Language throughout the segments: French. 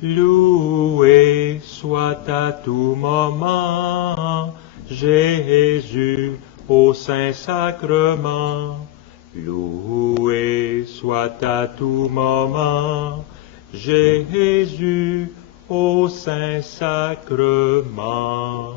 Loué soit à tout moment Jésus au Saint-Sacrement. Loué soit à tout moment Jésus au Saint-Sacrement.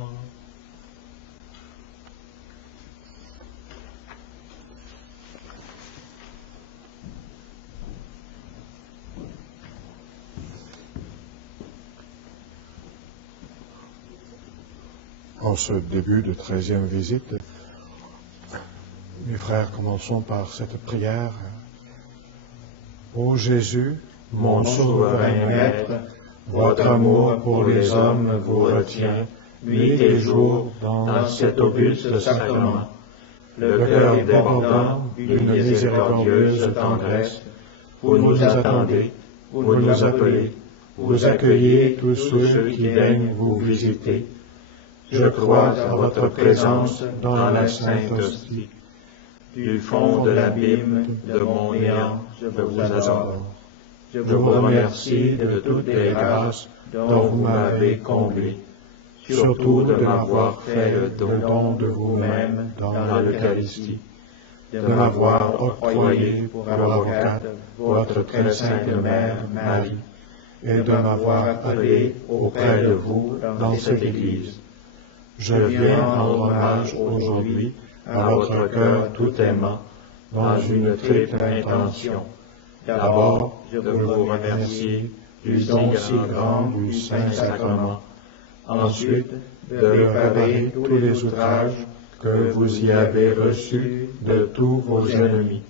En ce début de 13e visite, mes frères, commençons par cette prière. Ô Jésus, Mon souverain Maître, votre amour pour les hommes vous retient, nuit et jour, dans cet auguste sacrement. Le cœur débordant d'une miséricordieuse tendresse, vous nous attendez, vous nous appelez, vous accueillez tous ceux qui daignent vous visiter. Je crois à votre présence dans la Sainte Hostie. Du fond de l'abîme de mon néant, je vous adore. Je vous remercie de toutes les grâces dont vous m'avez comblé, surtout de m'avoir fait le don de vous-même dans l'Eucharistie, de m'avoir octroyé pour avocate votre très sainte Mère Marie, et de m'avoir appelé auprès de vous dans cette Église. Je viens rendre hommage aujourd'hui à votre cœur tout aimant, dans une triple intention. D'abord, de vous remercier du don si grand du Saint-Sacrement. Ensuite, de réparer tous les outrages que vous y avez reçus de tous vos ennemis.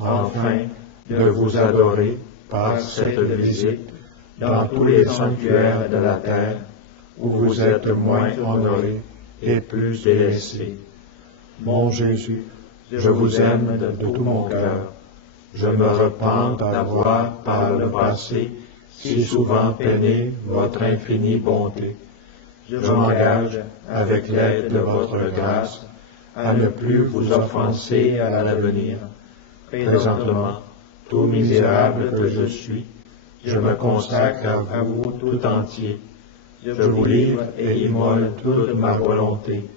Enfin, de vous adorer par cette visite dans tous les sanctuaires de la terre, où vous êtes moins honorés et plus délaissés. Mon Jésus, je vous aime de tout mon cœur. Je me repens d'avoir, par le passé, si souvent peiné votre infinie bonté. Je m'engage, avec l'aide de votre grâce, à ne plus vous offenser à l'avenir. Présentement, tout misérable que je suis, je me consacre à vous tout entier. Je vous livre et immole toute ma volonté,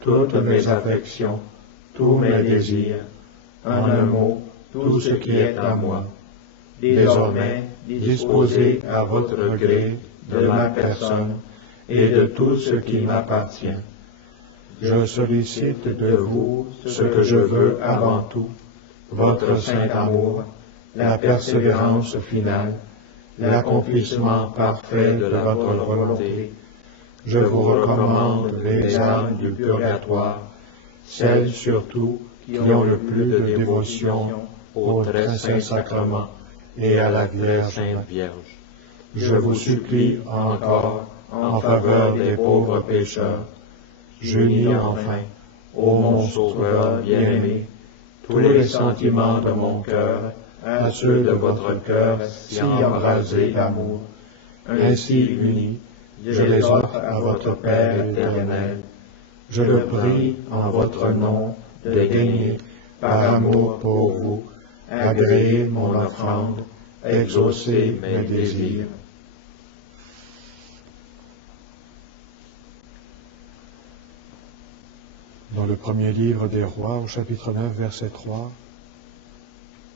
toutes mes affections, tous mes désirs, en un mot, tout ce qui est à moi. Désormais, disposez à votre gré de ma personne et de tout ce qui m'appartient. Je sollicite de vous ce que je veux avant tout, votre saint amour, la persévérance finale, l'accomplissement parfait de votre volonté. Je vous recommande les âmes du purgatoire, celles surtout qui ont le plus de dévotion au très saint sacrement et à la Vierge. Je vous supplie encore en faveur des pauvres pécheurs. J'unis enfin, ô mon Sauveur bien-aimé, tous les sentiments de mon cœur à ceux de votre cœur si embrasé d'amour. Ainsi unis, je les offre à votre Père éternel. Je le prie en votre nom de daigner, par amour pour vous, agréer mon offrande, exaucer mes désirs. Dans le premier livre des Rois, au chapitre 9, verset 3,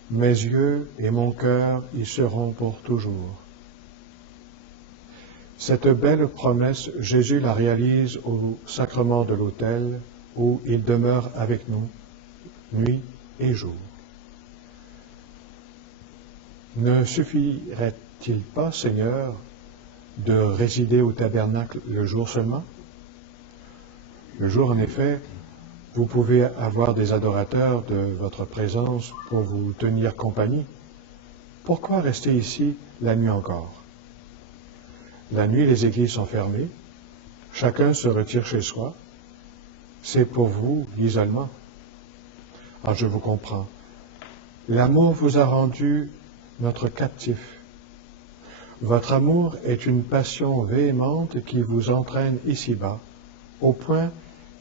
« Mes yeux et mon cœur y seront pour toujours. » Cette belle promesse, Jésus la réalise au sacrement de l'autel, où il demeure avec nous, nuit et jour. Ne suffirait-il pas, Seigneur, de résider au tabernacle le jour seulement? Le jour, en effet, vous pouvez avoir des adorateurs de votre présence pour vous tenir compagnie. Pourquoi rester ici la nuit encore? La nuit, les églises sont fermées, chacun se retire chez soi. C'est pour vous l'isolement. Ah, je vous comprends. L'amour vous a rendu notre captif. Votre amour est une passion véhémente qui vous entraîne ici-bas, au point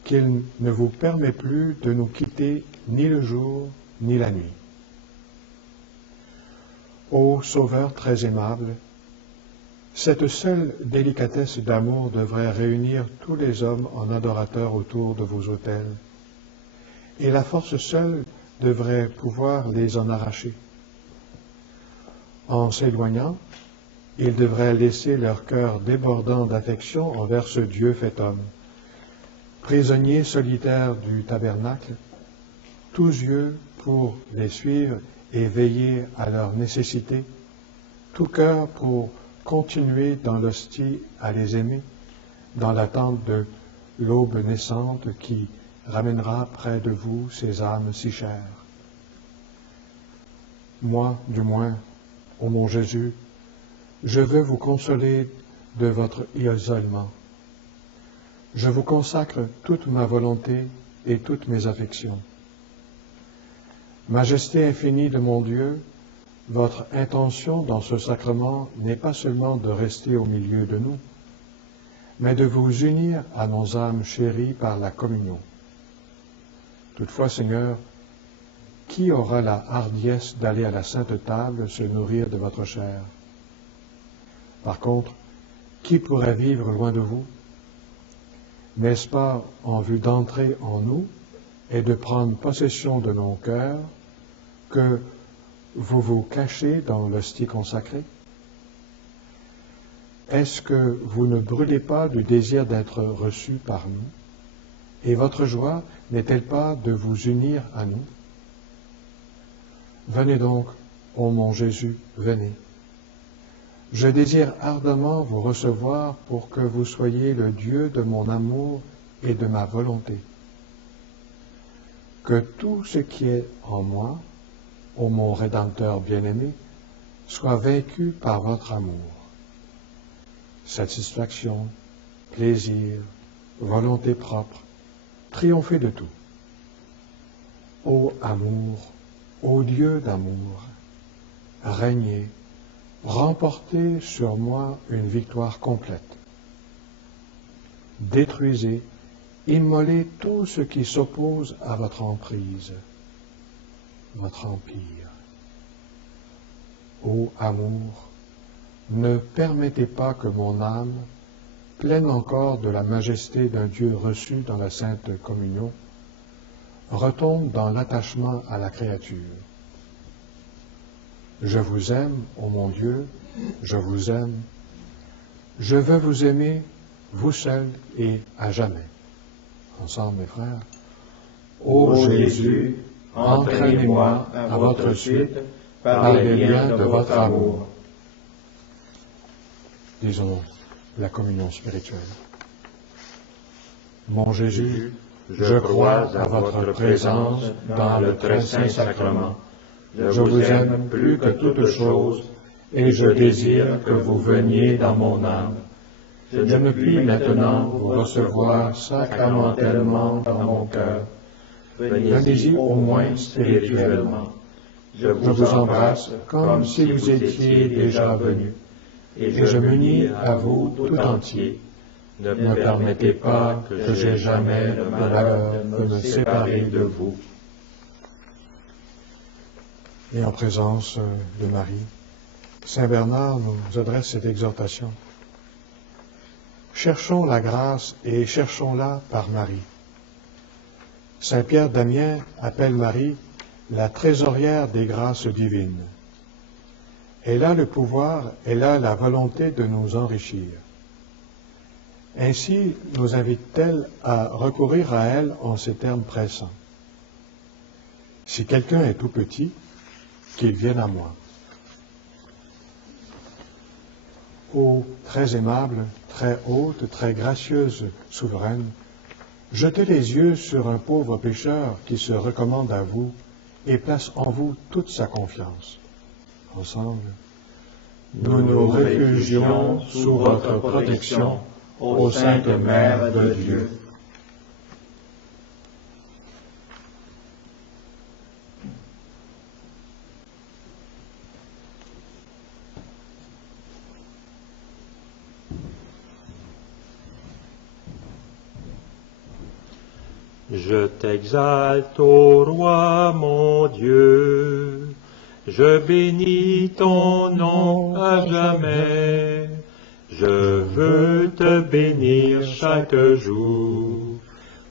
qu'il ne vous permet plus de nous quitter ni le jour ni la nuit. Ô Sauveur très aimable, Cette seule délicatesse d'amour devrait réunir tous les hommes en adorateurs autour de vos autels, et la force seule devrait pouvoir les en arracher. En s'éloignant, ils devraient laisser leur cœur débordant d'affection envers ce Dieu fait homme. Prisonniers solitaires du tabernacle, tous yeux pour les suivre et veiller à leur nécessité, tout cœur pour continuer dans l'hostie à les aimer, dans l'attente de l'aube naissante qui ramènera près de vous ces âmes si chères. Moi, du moins, ô mon Jésus, je veux vous consoler de votre isolement. Je vous consacre toute ma volonté et toutes mes affections. Majesté infinie de mon Dieu, votre intention dans ce sacrement n'est pas seulement de rester au milieu de nous, mais de vous unir à nos âmes chéries par la communion. Toutefois, Seigneur, qui aura la hardiesse d'aller à la sainte table se nourrir de votre chair? Par contre, qui pourrait vivre loin de vous? N'est-ce pas en vue d'entrer en nous et de prendre possession de nos cœurs que vous vous cachez dans l'hostie consacrée? Est-ce que vous ne brûlez pas du désir d'être reçu par nous? Et votre joie n'est-elle pas de vous unir à nous? Venez donc, ô mon Jésus, venez. Je désire ardemment vous recevoir pour que vous soyez le Dieu de mon amour et de ma volonté. Que tout ce qui est en moi, ô mon Rédempteur bien-aimé, soit vaincu par votre amour. Satisfaction, plaisir, volonté propre, triomphez de tout. Ô amour, ô Dieu d'amour, régnez, remportez sur moi une victoire complète. Détruisez, immolez tout ce qui s'oppose à votre emprise, votre empire. Ô amour, ne permettez pas que mon âme, pleine encore de la majesté d'un Dieu reçu dans la Sainte Communion, retombe dans l'attachement à la créature. Je vous aime, ô mon Dieu, je vous aime. Je veux vous aimer, vous seul et à jamais. Ensemble, mes frères. Ô Jésus, entraînez-moi à votre suite par les liens de votre amour. Disons la communion spirituelle. Mon Jésus, je crois à votre présence dans le très saint sacrement. Je vous aime plus que toute chose, et je désire que vous veniez dans mon âme. Je ne puis maintenant vous recevoir sacramentellement dans mon cœur. Venez-y au moins spirituellement. Je vous embrasse comme si vous étiez déjà venu, et je m'unis à vous tout entier. Ne me permettez pas que j'aie jamais le malheur de me séparer de vous. Et en présence de Marie, Saint Bernard nous adresse cette exhortation. Cherchons la grâce et cherchons-la par Marie. Saint Pierre d'Amiens appelle Marie la trésorière des grâces divines. Elle a le pouvoir, elle a la volonté de nous enrichir. Ainsi nous invite-t-elle à recourir à elle en ces termes pressants. Si quelqu'un est tout petit, qu'il vienne à moi. Ô très aimable, très haute, très gracieuse souveraine, jetez les yeux sur un pauvre pécheur qui se recommande à vous et place en vous toute sa confiance. Ensemble, nous nous réfugions sous votre protection, ô Sainte Mère de Dieu. Je t'exalte, ô Roi mon Dieu, je bénis ton nom à jamais, Je veux te bénir chaque jour,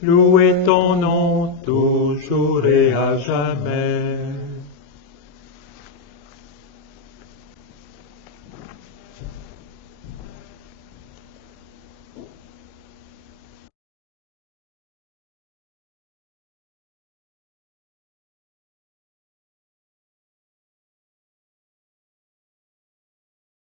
louer ton nom toujours et à jamais.